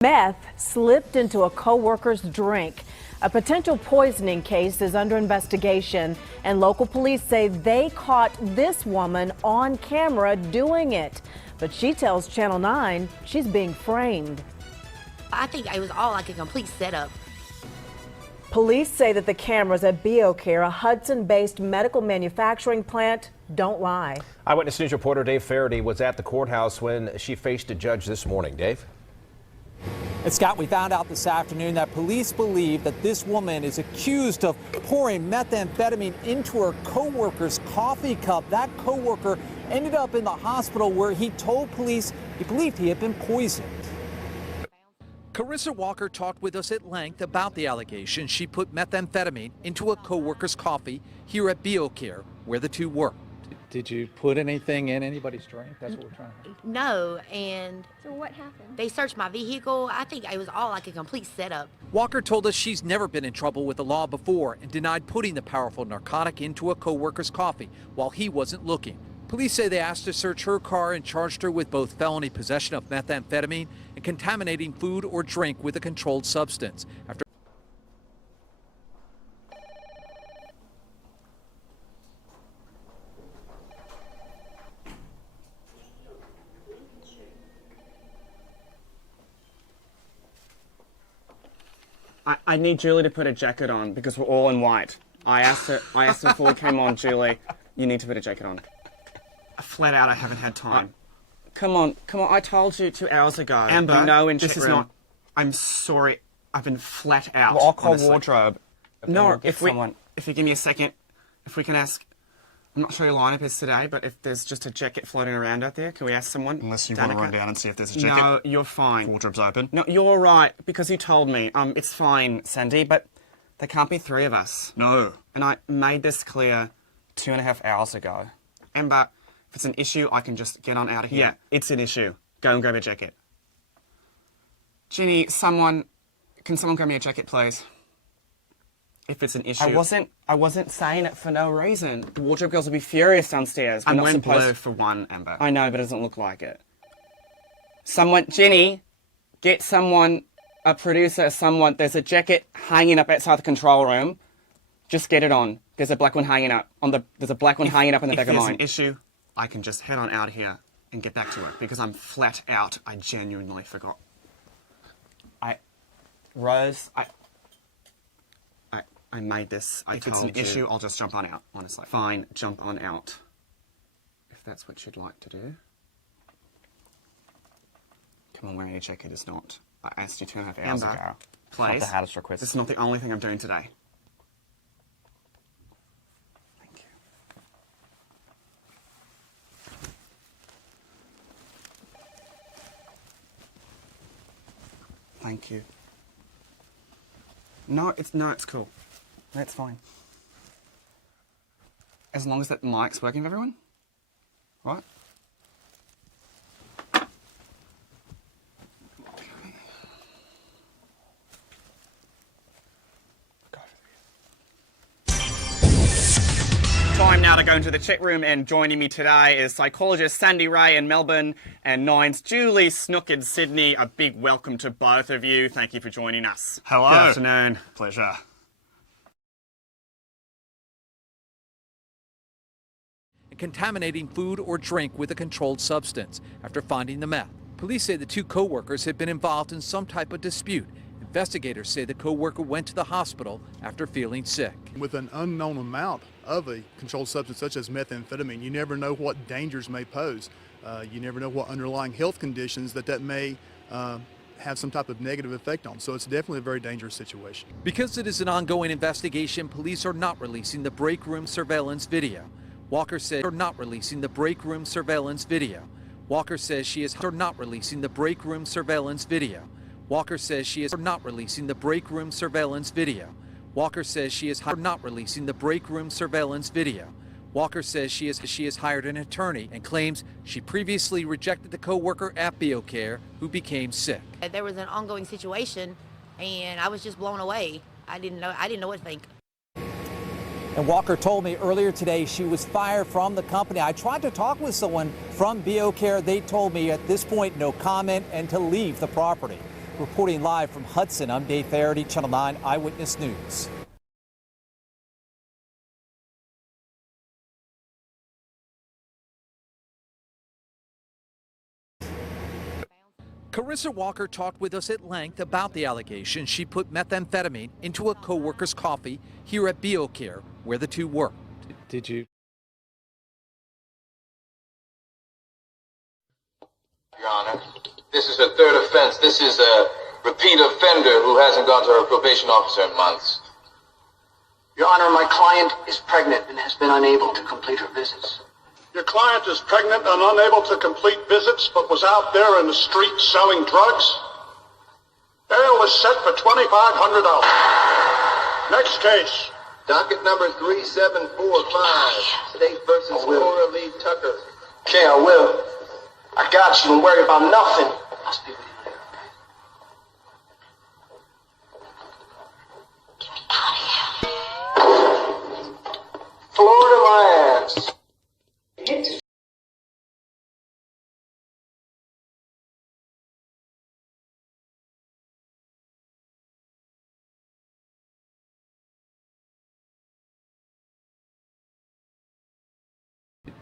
Meth slipped into a co-worker's drink. A potential poisoning case is under investigation, and local police say they caught this woman on camera doing it. But she tells Channel 9 she's being framed. I think it was all like a complete setup. Police say that the cameras at BioCare, a Hudson-based medical manufacturing plant, don't lie. Eyewitness News reporter Dave Faraday was at the courthouse when she faced a judge this morning. Dave? And Scott, we found out this afternoon that police believe that this woman is accused of pouring methamphetamine into her co-worker's coffee cup. That co-worker ended up in the hospital where he told police he believed he had been poisoned. Carissa Walker talked with us at length about the allegation she put methamphetamine into a co-worker's coffee here at BioCare, where the two worked. Did you put anything in anybody's drink? That's what we're trying to do. No, and so what happened? They searched my vehicle. I think it was all like a complete setup. Walker told us she's never been in trouble with the law before and denied putting the powerful narcotic into a co-worker's coffee while he wasn't looking. Police say they asked to search her car and charged her with both felony possession of methamphetamine and contaminating food or drink with a controlled substance. After I need Julie to put a jacket on because we're all in white. I asked her before we came on, Julie, you need to put a jacket on. Flat out, I haven't had time. Come on, I told you 2 hours ago. Amber, this is not... I'm sorry, I've been flat out. Well, I'll call wardrobe. No, if you give me a second, if we can ask... I'm not sure your lineup is today, but if there's just a jacket floating around out there, can we ask someone? Unless you want to run down and see if there's a jacket. No, you're fine. Wardrobe's open. No, you're right, because you told me. It's fine, Sandy, but there can't be 3 of us. No. And I made this clear 2.5 hours ago. Amber, if it's an issue, I can just get on out of here. Yeah, it's an issue. Go and grab a jacket. Ginny, can someone grab me a jacket, please? If it's an issue. I wasn't saying it for no reason. The wardrobe girls will be furious downstairs. I'm wearing blue for one, Amber. I know, but it doesn't look like it. Ginny, get someone, a producer, there's a jacket hanging up outside the control room. Just get it on. There's a black one hanging up there's a black one hanging up in the back of mine. If there's an issue, I can just head on out of here and get back to it because I'm flat out. I genuinely forgot. Rose, I made this. If it's an issue, I'll just jump on out, honestly. Fine, jump on out. If that's what you'd like to do. Come on, wearing a jacket is not. I asked you 2.5 hours ago. Please. Not the hardest request. This is not the only thing I'm doing today. Thank you. Thank you. No, it's cool. That's fine. As long as that mic's working for everyone, right? Time now to go into the chat room, and joining me today is psychologist Sandy Ray in Melbourne and Nine's Julie Snook in Sydney. A big welcome to both of you. Thank you for joining us. Hello. Good afternoon. Pleasure. contaminating food or drink with a controlled substance after finding the meth. Police say the two co-workers had been involved in some type of dispute. Investigators say the co-worker went to the hospital after feeling sick. With an unknown amount of a controlled substance such as methamphetamine, you never know what dangers may pose. You never know what underlying health conditions that may have some type of negative effect on. So it's definitely a very dangerous situation. Because it is an ongoing investigation, police are not releasing the break room surveillance video. Walker said they're not releasing the break room surveillance video. Walker says she is not releasing the break room surveillance video. Walker says she is not releasing the break room surveillance video. Walker says she is not releasing the break room surveillance video. Walker says she has hired an attorney and claims she previously rejected the co-worker at BioCare who became sick. There was an ongoing situation and I was just blown away. I didn't know what to think. And Walker told me earlier today she was fired from the company. I tried to talk with someone from BioCare. They told me at this point no comment and to leave the property. Reporting live from Hudson, I'm Dave Faraday, Channel 9 Eyewitness News. Carissa Walker talked with us at length about the allegation she put methamphetamine into a co-worker's coffee here at BioCare, where the two worked. Did you? Your Honor, this is her third offense. This is a repeat offender who hasn't gone to her probation officer in months. Your Honor, my client is pregnant and has been unable to complete her visits. Your client is pregnant and unable to complete visits, but was out there in the street selling drugs? Bail was set for $2,500. Next case. Docket number 3745, State versus Laura Lee Tucker. Okay, I will. I got you. Don't worry about nothing. I'll speak with you later, okay? Get me out of here. Florida my ass.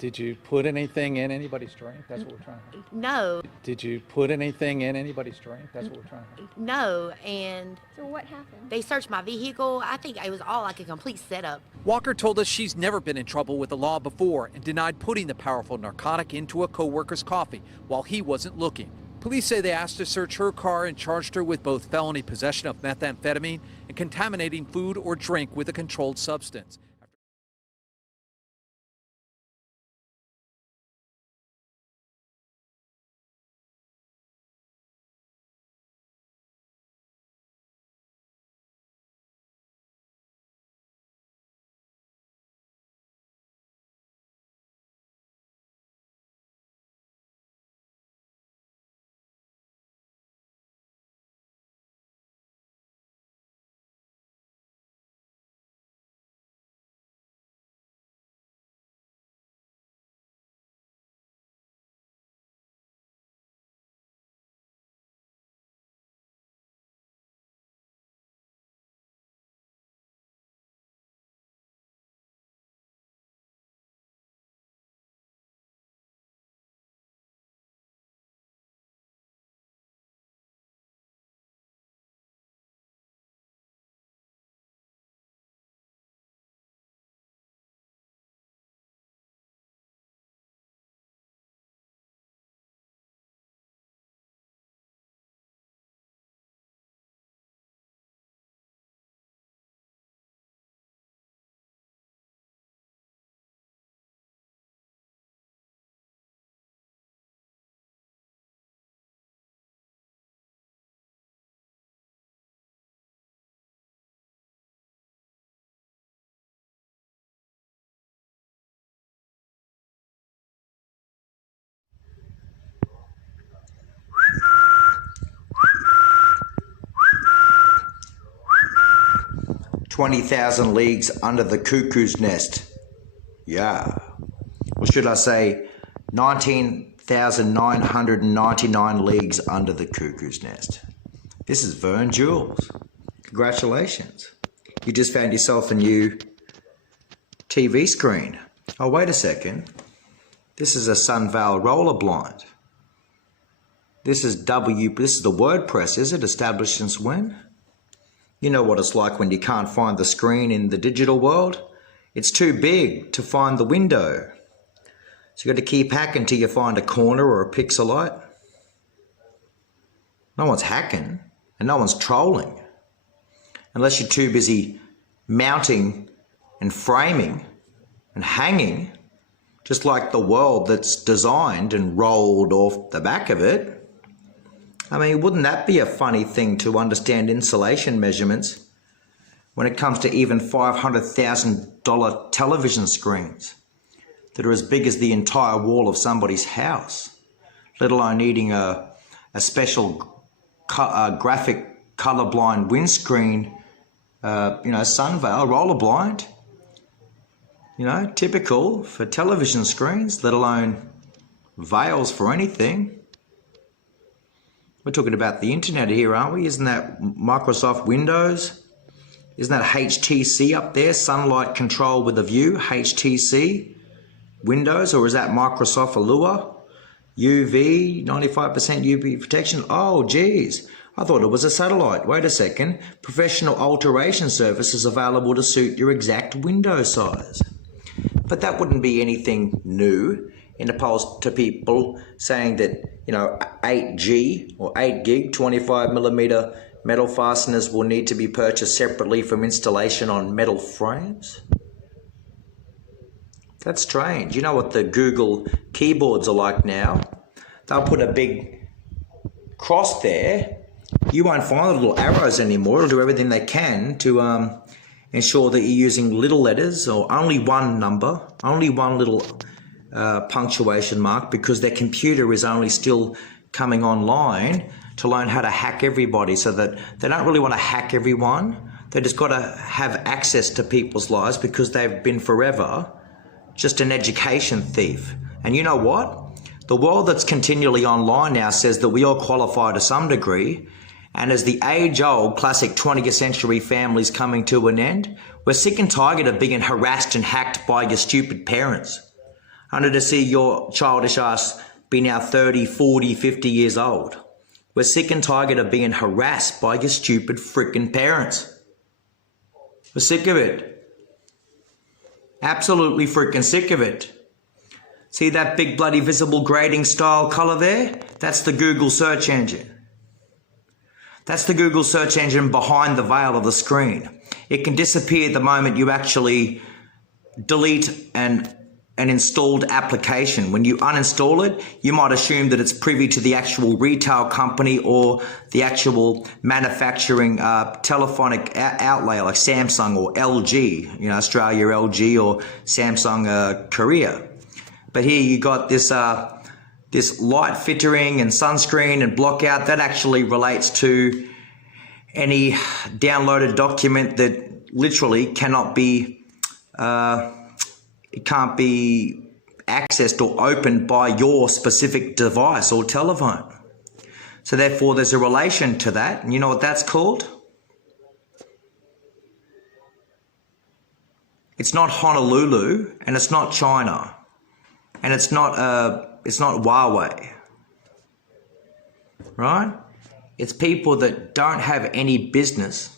Did you put anything in anybody's drink? That's what we're trying to do. No, Did you put anything in anybody's drink? That's what we're trying to do. no, and So what happened? they searched my vehicle. I think it was all like a complete setup. Walker told us she's never been in trouble with the law before and denied putting the powerful narcotic into a co-worker's coffee while he wasn't looking. Police say they asked to search her car and charged her with both felony possession of methamphetamine and contaminating food or drink with a controlled substance. "20,000 leagues under the cuckoo's nest." Yeah. Or should I say 19,999 leagues under the cuckoo's nest. This is Vern Jules. Congratulations. You just found yourself a new TV screen. Oh, wait a second. This is a Sunvale roller blind. This is the WordPress, is it? Established since when? You know what it's like when you can't find the screen in the digital world. It's too big to find the window. So you got to keep hacking till you find a corner or a pixelite. No one's hacking and no one's trolling. Unless you're too busy mounting and framing and hanging, just like the world that's designed and rolled off the back of it. I mean, wouldn't that be a funny thing to understand insulation measurements when it comes to even $500,000 television screens that are as big as the entire wall of somebody's house, let alone needing a special graphic colorblind windscreen, Sunvale roller blind, typical for television screens, let alone veils for anything. We're talking about the internet here, aren't we? Isn't that Microsoft Windows? Isn't that HTC up there? Sunlight Control with a View, HTC Windows, or is that Microsoft Allure? UV, 95% UV protection. Oh, geez. I thought it was a satellite. Wait a second. Professional alteration service is available to suit your exact window size. But that wouldn't be anything new, in opposed to people saying that, 8G or 8 gig 25mm metal fasteners will need to be purchased separately from installation on metal frames. That's strange. You know what the Google keyboards are like now? They'll put a big cross there. You won't find the little arrows anymore. It'll do everything they can to ensure that you're using little letters or only one number, only one little punctuation mark, because their computer is only still coming online to learn how to hack everybody, so that they don't really want to hack everyone. They just got to have access to people's lives because they've been forever just an education thief. And you know what? The world that's continually online now says that we all qualify to some degree. And as the age-old classic 20th century families coming to an end, we're sick and tired of being harassed and hacked by your stupid parents. Only to see your childish ass be now 30, 40, 50 years old. We're sick and tired of being harassed by your stupid freaking parents. We're sick of it. Absolutely freaking sick of it. See that big bloody visible grading style colour there? That's the Google search engine. That's the Google search engine behind the veil of the screen. It can disappear the moment you actually delete an installed application. When you uninstall it, you might assume that it's privy to the actual retail company or the actual manufacturing telephonic outlay like Samsung or LG, Australia LG, or Samsung Korea. But here you got this light filtering and sunscreen and blockout that actually relates to any downloaded document that literally cannot be it can't be accessed or opened by your specific device or telephone. So therefore there's a relation to that. And you know what that's called? It's not Honolulu, and it's not China, and it's not Huawei, right? It's people that don't have any business.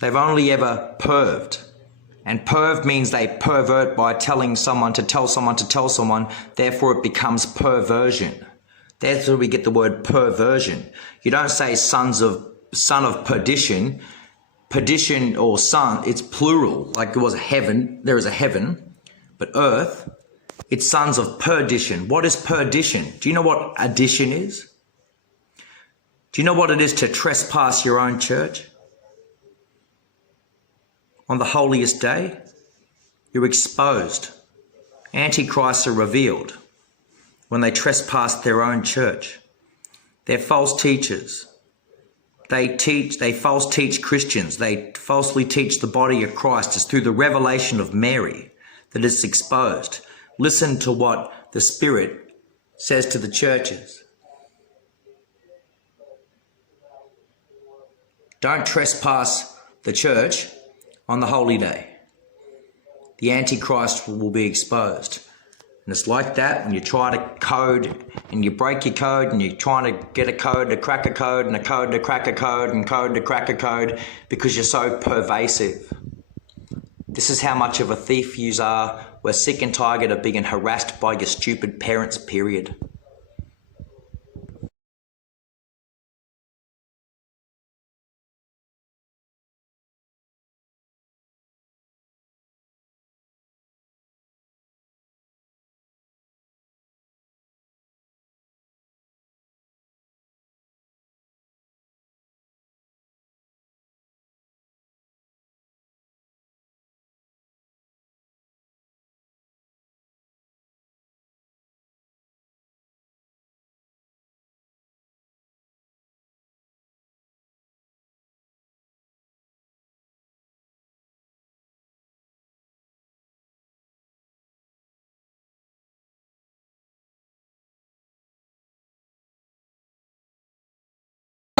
They've only ever perved. And perv means they pervert by telling someone to tell someone to tell someone, therefore it becomes perversion. That's where we get the word perversion. You don't say son of perdition. Perdition or son, it's plural, like there was a heaven, there is a heaven, but earth, it's sons of perdition. What is perdition? Do you know what addition is? Do you know what it is to trespass your own church? On the holiest day, you're exposed. Antichrists are revealed when they trespass their own church. They're false teachers. They false teach Christians. They falsely teach the body of Christ. It's through the revelation of Mary that it's exposed. Listen to what the Spirit says to the churches. Don't trespass the church on the holy day. The Antichrist will be exposed. And it's like that when you try to code and you break your code and you're trying to get a code to crack a code and a code to crack a code and code to crack a code because you're so pervasive. This is how much of a thief you are. We're sick and tired of being harassed by your stupid parents, period.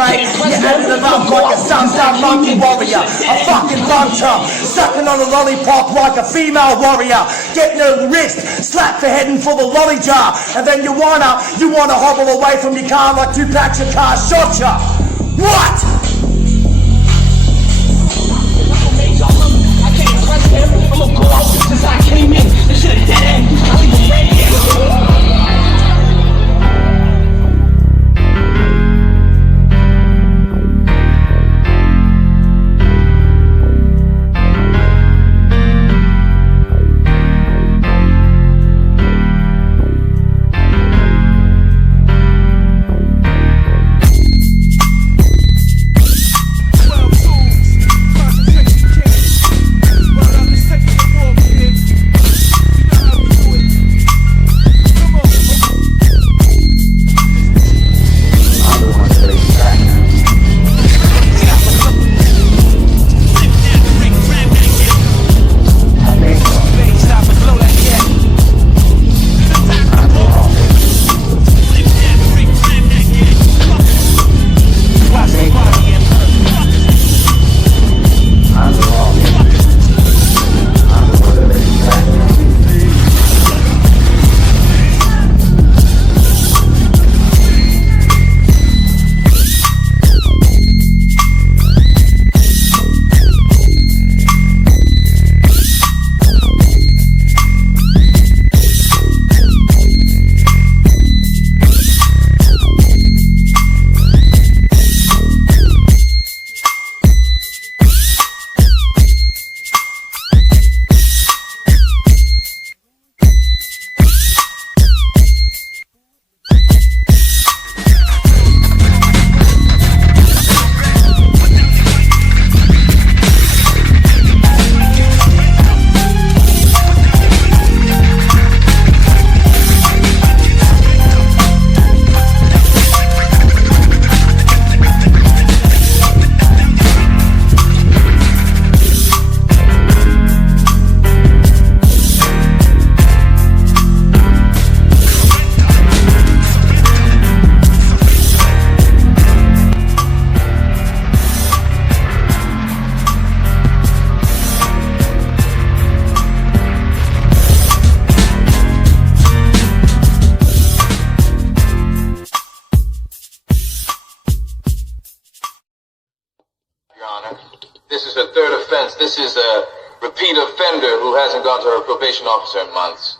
right? You ended up like a Samsung monkey warrior, a fucking bunter, sucking on a lollipop like a female warrior, getting a wrist slapped for heading for the lolly jar, and then you wanna hobble away from your car like 2 packs of car shot ya. What? I can't trust him. I'm gonna go out since I came in. This shit a dead end. I'll even ready. This is her third offense. This is a repeat offender who hasn't gone to her probation officer in months.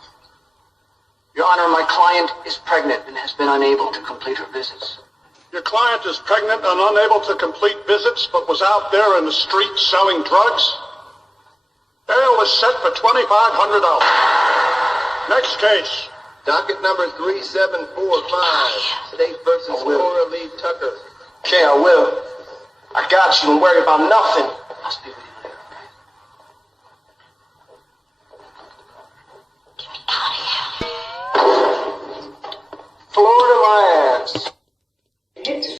Your Honor, my client is pregnant and has been unable to complete her visits. Your client is pregnant and unable to complete visits, but was out there in the street selling drugs? Bail is set for $2,500. Next case. Docket number 3745, State versus Cora Lee Tucker. Okay, I will. I got you. Don't worry about nothing. I'll speak with you later, okay? Get me out of here. Florida.